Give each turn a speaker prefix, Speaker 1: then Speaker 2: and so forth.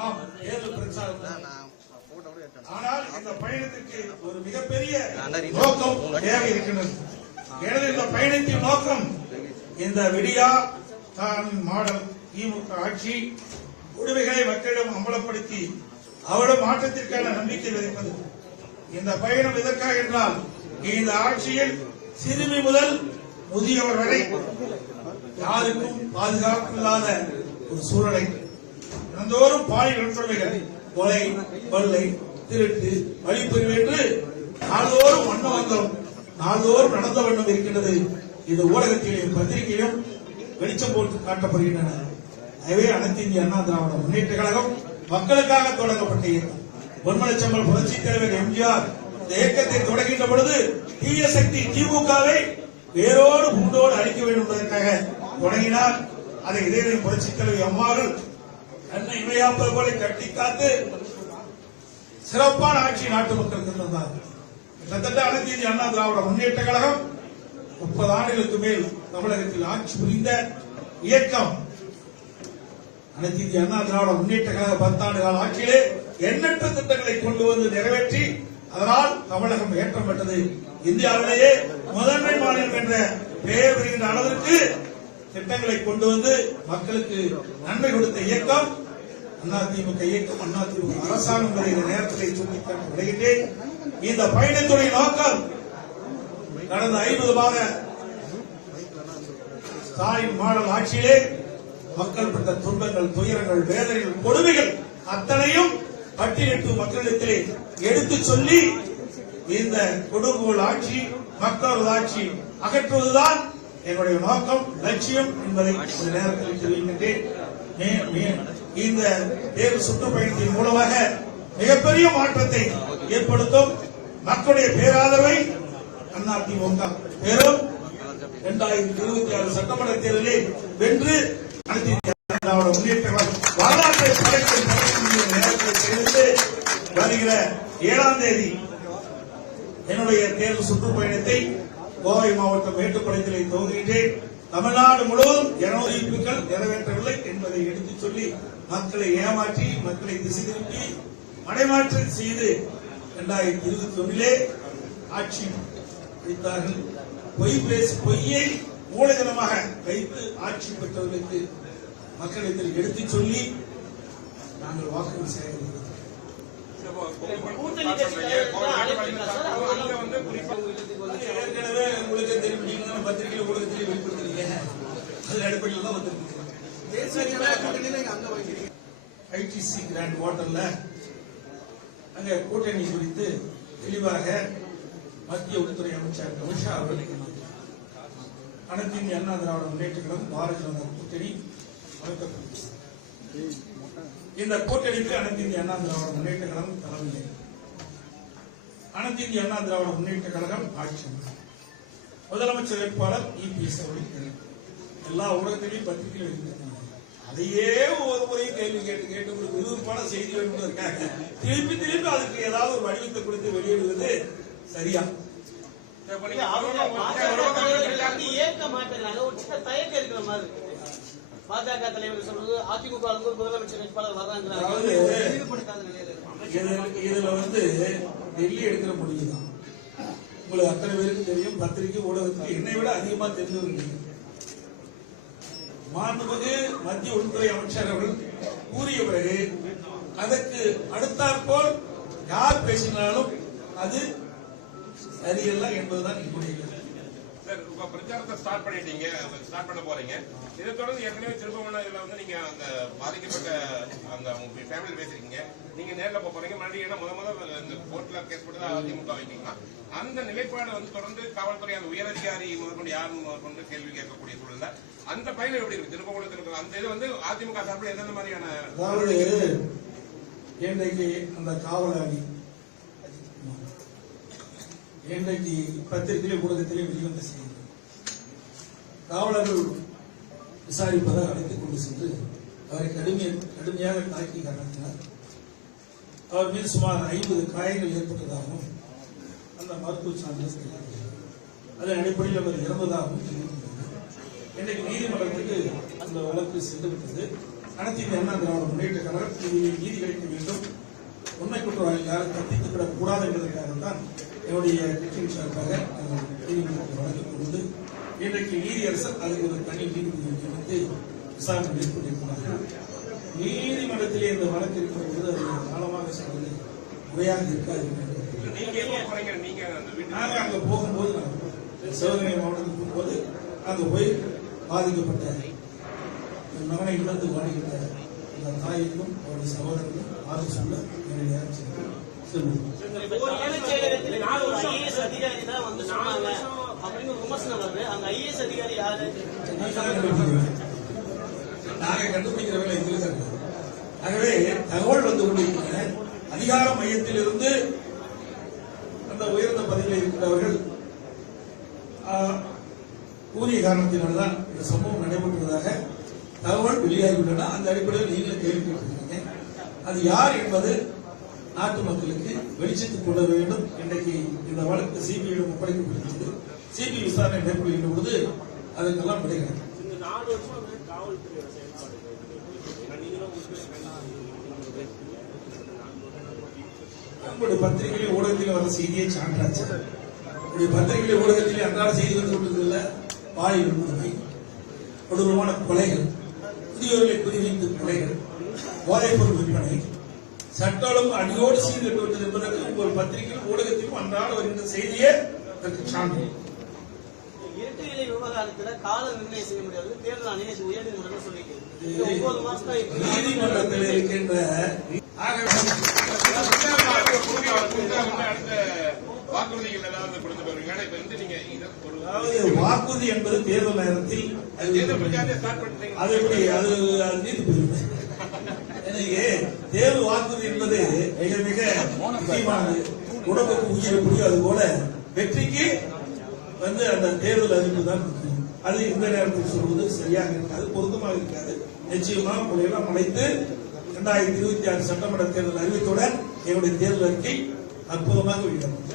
Speaker 1: ஆம் தேர்தல் பிரச்சாரம் ஆனால் இந்த பயணத்திற்கு ஒரு மிகப்பெரிய நோக்கம் தேவை இருக்கின்றது. எனது இந்த பயணத்தின் நோக்கம் இந்த விடியா தான் மாடல் திமுக ஆட்சி உரிமைகளை மக்களிடம் அம்பலப்படுத்தி அவரிடம் மாற்றத்திற்கான நம்பிக்கை விதைப்பது. இந்த பயணம் எதற்காக என்றால் இந்த ஆட்சியில் சிறுமி முதல் முதியவர் வரை யாருக்கும் பாதுகாப்பு இல்லாத ஒரு சூழலை தினந்தோறும் பாலியல் வன்கொடுமைகள் கொலை கொள்ளை திருட்டு வழிப்பறிவு என்று நாள்தோறும் வண்ண வந்தோம் நாள்தோறும் நடந்த வண்ணம் இருக்கின்றது. இது ஊடகத்திலும் பத்திரிகையிலும் வெளிச்சம் போட்டு காட்டப்படுகின்றன. எனவே அனைத்து இந்திய அண்ணா திராவிட முன்னேற்ற கழகம் மக்களுக்காக தொடங்கப்பட்ட இயக்கம். பொன்மனச்சம்பல் புரட்சி தலைவர் எம்ஜிஆர் இந்த இயக்கத்தை தொடங்கின்ற பொழுது தீய சக்தி திமுகவை வேரோடு முண்டோடு அழிக்க வேண்டும் என்பதற்காக தொடங்கினார். அதை இதே புரட்சி தலைவர் எம்மாறு அன்னை இமையாப்பது போல கட்டி காத்து சிறப்பான ஆட்சி நாட்டு மக்களுக்கு தந்தார் கிட்டத்தட்ட அனைத்து அண்ணா திராவிட முன்னேற்ற கழகம் முப்பது ஆண்டுகளுக்கு மேல் தமிழகத்தில் ஆட்சி புரிந்த இயக்கம். அனைத்து அண்ணா திராவிட முன்னேற்ற கழக பத்தாண்டு கால ஆட்சியிலே எண்ணற்ற திட்டங்களை கொண்டு வந்து நிறைவேற்றி அதனால் தமிழகம் ஏற்றம் பெற்றது. இந்தியாவிலேயே முதன்மை மாநிலம் என்ற பெயர் பெறுகின்ற அளவிற்கு திட்டங்களை கொண்டு வந்து மக்களுக்கு நன்மை கொடுத்த இயக்கம் அதிமுக இயக்கம் அதிமுக அரசாங்கம் வருகிற இந்த நேரத்தில் சுட்டிக்காட்ட இந்த பயணத்துடைய நோக்கம் கடந்த ஐம்பது மாத ஸ்டாலின் மாடல் ஆட்சியிலே மக்கள் பட்ட துன்பங்கள் துயரங்கள் வேதனைகள் கொடுமைகள் அத்தனையும் பட்டியலிட்டு மக்களிடத்திலே எடுத்து சொல்லி இந்த கொடுங்கோல் ஆட்சி மக்களது ஆட்சி அகற்றுவதுதான் என்னுடைய நோக்கம் லட்சியம் என்பதை இந்த நேரத்தில் தெரிவிக்கின்றேன். இந்த தேர்வு சுற்றுப்பயணத்தின் மூலமாக மிகப்பெரிய மாற்றத்தை ஏற்படுத்தும். மக்களுடைய பேராதரவை அதிமுக பெரும் இரண்டாயிரத்தி இருபத்தி ஆறு சட்டமன்ற தேர்தலில் வென்று அனைத்து வரலாற்றை படைக்கும் வருகிற ஏழாம் தேதி என்னுடைய தேர்தல் சுற்றுப்பயணத்தை கோவை மாவட்டம் மேட்டுப்பாளையத்திலே துவங்குகின்றேன். தமிழ்நாடு முழுவதும் ஜனவரிப்புகள் நிறைவேற்றவில்லை என்பதை எடுத்துச் சொல்லி மக்களை ஏமாற்றி மக்களை திசை திருப்பி மடைமாற்றம் செய்து இரண்டாயிரத்தி இருபத்தி ஒன்றிலே ஆட்சி வைத்தார்கள். பொய் பேசி பொய்யை மூலதனமாக வைத்து ஆட்சி பெற்றவர்களுக்கு மக்களிடத்தில் எடுத்துச் சொல்லி நாங்கள் வாக்குகள் சேகரிக்கிறோம். ஏற்கனவே உங்களுக்கு தெரியும். நீங்க தானே பத்திரிகை ஊடகத்திலே வெளிப்படுத்துறீங்க அது அடிப்படையில் தான் வந்திருக்கீங்க ஐடிசி கிராண்ட் ஹோட்டல்ல அங்க கூட்டணி குறித்து தெளிவாக மத்திய உள்துறை அமைச்சர் அமித்ஷா அவர்கள் அனைத்து இந்திய அண்ணா திராவிட முன்னேற்ற கழகம் பாரதிய ஜனதா கூட்டணி அமைக்கப்பட்டது இந்த கூட்டணிக்கு அனைத்து இந்திய அண்ணா திராவிட முன்னேற்ற கழகம் தலைமையை அனைத்து இந்திய அண்ணா திராவிட முன்னேற்ற கழகம் ஆட்சி முதலமைச்சர் வேட்பாளர் இபிஎஸ் அவர்கள் எல்லா ஊடகத்திலையும் பத்திரிகையில் வெளியிட்டிருக்காங்க. அதையே ஒரு முறை கேள்வி கேட்டு கேட்டு ஒரு விறுவிறுப்பான செய்தி வேணும்னு இருக்காங்க. திருப்பி திருப்பி அதுக்கு ஏதாவது ஒரு வடிவத்தை கொடுத்து வெளியிடுவது சரியா?
Speaker 2: ஏற்க மாட்டேங்கிறாங்க ஒரு சின்ன தயக்கம் இருக்கிற மாதிரி பாஜக தலைவர் சொல்றது அதிமுக முதலமைச்சர் வேட்பாளர் இருக்கு
Speaker 1: இதுல- வந்து டெல்லி எடுக்கிற முடிவு தான். உங்களுக்கு அத்தனை பேருக்கு தெரியும் பத்திரிகை ஊடகத்துக்கு என்னை விட அதிகமா தெரிஞ்சவங்க. மாண்புமிகு மத்திய உள்துறை அமைச்சர் அவர்கள் கூறிய பிறகு அதற்கு அடுத்தாற்போல் யார் பேசினாலும் அது சரியல்ல என்பதுதான் என்னுடைய
Speaker 3: இப்ப பிரச்சாரத்தை ஸ்டார்ட் பண்ணிட்டீங்க ஸ்டார்ட் பண்ண போறீங்க. இதை தொடர்ந்து ஏற்கனவே திருப்பவன இதுல வந்து நீங்க அந்த பாதிக்கப்பட்ட அந்த உங்க ஃபேமிலி பேசிருக்கீங்க. நீங்க நேர்ல போக போறீங்க. மறுபடியும் ஏன்னா முத முதல்ல இந்த கோர்ட்ல கேஸ் போட்டு தான் அதிமுக வைக்கீங்களா அந்த நிலைப்பாடு வந்து தொடர்ந்து காவல்துறை அந்த உயரதிகாரி முதற்கொண்டு யார் முதற்கொண்டு கேள்வி கேட்கக்கூடிய சூழல்ல அந்த பயணம் எப்படி இருக்கு? திருப்பவனத்தில் இருக்கு அந்த இது வந்து அதிமுக சார்பில் எந்தெந்த மாதிரியான
Speaker 1: அதாவது இன்றைக்கு அந்த காவலாளி இன்றைக்கு பத்திரிகையிலே ஊடகத்திலே வெளிவந்த செய்தி. காவலர்கள் விசாரிப்பதாக அழைத்துக் கொண்டு சென்று அவரை கடுமைய கடுமையாக தாக்கி காரணத்தினார் அவர் மீது சுமார் ஐம்பது காயங்கள் ஏற்பட்டதாகவும் அந்த மருத்துவ சான்றிதழ் அதன் அடிப்படையில் அவர் இறந்ததாகவும் தெரிவிக்கிறது. இன்றைக்கு நீதிமன்றத்துக்கு அந்த வழக்கு சென்று விட்டது அனைத்து இந்திய அண்ணா திராவிட முன்னேற்ற கழகம் இதில் நீதி கிடைக்க வேண்டும். உண்மை குற்றவாளி யாரும் தப்பித்து விடக்கூடாது என்பதற்காகத்தான் என்னுடைய கட்சியின் சார்பாக நாங்கள் நீதிமன்றத்தில் வழக்கு கொடுத்து இன்றைக்கு நீதியரசர் அதுக்கு ஒரு தனி நீதிபதியை நியமித்து விசாரணை மேற்கொண்டிருக்கிறார்கள் நீதிமன்றத்திலே இந்த வழக்கு இருக்கிற பொழுது அது ஆழமாக செல்வது முறையாக இருக்காது.
Speaker 3: நீங்க
Speaker 1: அங்க போகும்போது சிவகங்கை மாவட்டத்துக்கு போகும்போது அங்க போய் பாதிக்கப்பட்ட மகனை இழந்து வாழ்கின்ற அந்த தாய்க்கும் அவருடைய சகோதரனுக்கும் ஆறு சொல்ல என்னுடைய செல்வோம்
Speaker 2: விமர்சனம் வருது ஐஏஎஸ் அதிகாரி யாரு?
Speaker 1: நாங்க கண்டுபிடிக்கிற வேலை எங்களுக்கு ஆகவே தகவல் வந்து அதிகார மையத்தில் இருந்து அந்த உயர்ந்த பதவியில் இருக்கிறவர்கள் கூறிய காரணத்தினால்தான் இந்த சம்பவம் நடைபெற்றதாக தகவல் வெளியாகியுள்ளன. அந்த அடிப்படையில் நீங்கள் கேள்வி கேட்டிருக்கீங்க அது யார் என்பது நாட்டு மக்களுக்கு வெளிச்சத்துக் கொள்ள வேண்டும். இன்றைக்கு இந்த வழக்கு சிபிஐயிடம் ஒப்படைக்கப்பட்டிருக்கிறது. சிபிஐ விசாரணை மேற்கொள்கின்ற பொழுது அதற்கெல்லாம் விடைகிறது உங்களுடைய பத்திரிகையிலே ஊடகத்திலே வர செய்தியை சான்றாச்சு. உங்களுடைய பத்திரிகையிலே ஊடகத்திலே அன்றாட செய்தி வந்து கொண்டிருக்கிறதுல பாலியல் வன்கொடுமை கொடூரமான கொலைகள் புதியவர்களை குறிவைத்து கொலைகள் போதைப் பொருள் விற்பனை சட்ட ஒழுங்கு அடியோடு சீர்கட்டு என்பதற்கு உங்கள் பத்திரிகையில் ஊடகத்திலும் அன்றாட வருகின்ற செய்தியே அதற்கு சான்று.
Speaker 2: இரட்டை இலை விவகாரத்துல கால நிர்ணயம் செய்ய முடியாது. தேர்தல் ஆணையம் உயர்நீதிமன்றம் சொல்லியிருக்கு இது ஒன்பது மாசம்
Speaker 1: நீதிமன்றத்தில் இருக்கின்ற வாக்குறுதி என்பது தேர்தல் நேரத்தில் அது
Speaker 3: தேர்தல்
Speaker 1: அது அது அது வாக்குறுதி என்பது மிக மிக முக்கியமானது. உடம்புக்கு உயிர் புரியாது போல வெற்றிக்கு வந்து அந்த தேர்தல் அறிவிப்பு தான் அது இந்த நேரத்தில் சொல்வது சரியாக இருக்காது பொருத்தமாக இருக்காது. நிச்சயமா உங்களையெல்லாம் அழைத்து இரண்டாயிரத்தி இருபத்தி ஆறு சட்டமன்ற தேர்தல் அறிவித்துடன் என்னுடைய தேர்தல் அறிக்கை அற்புதமாக வெளியிடப்படும்.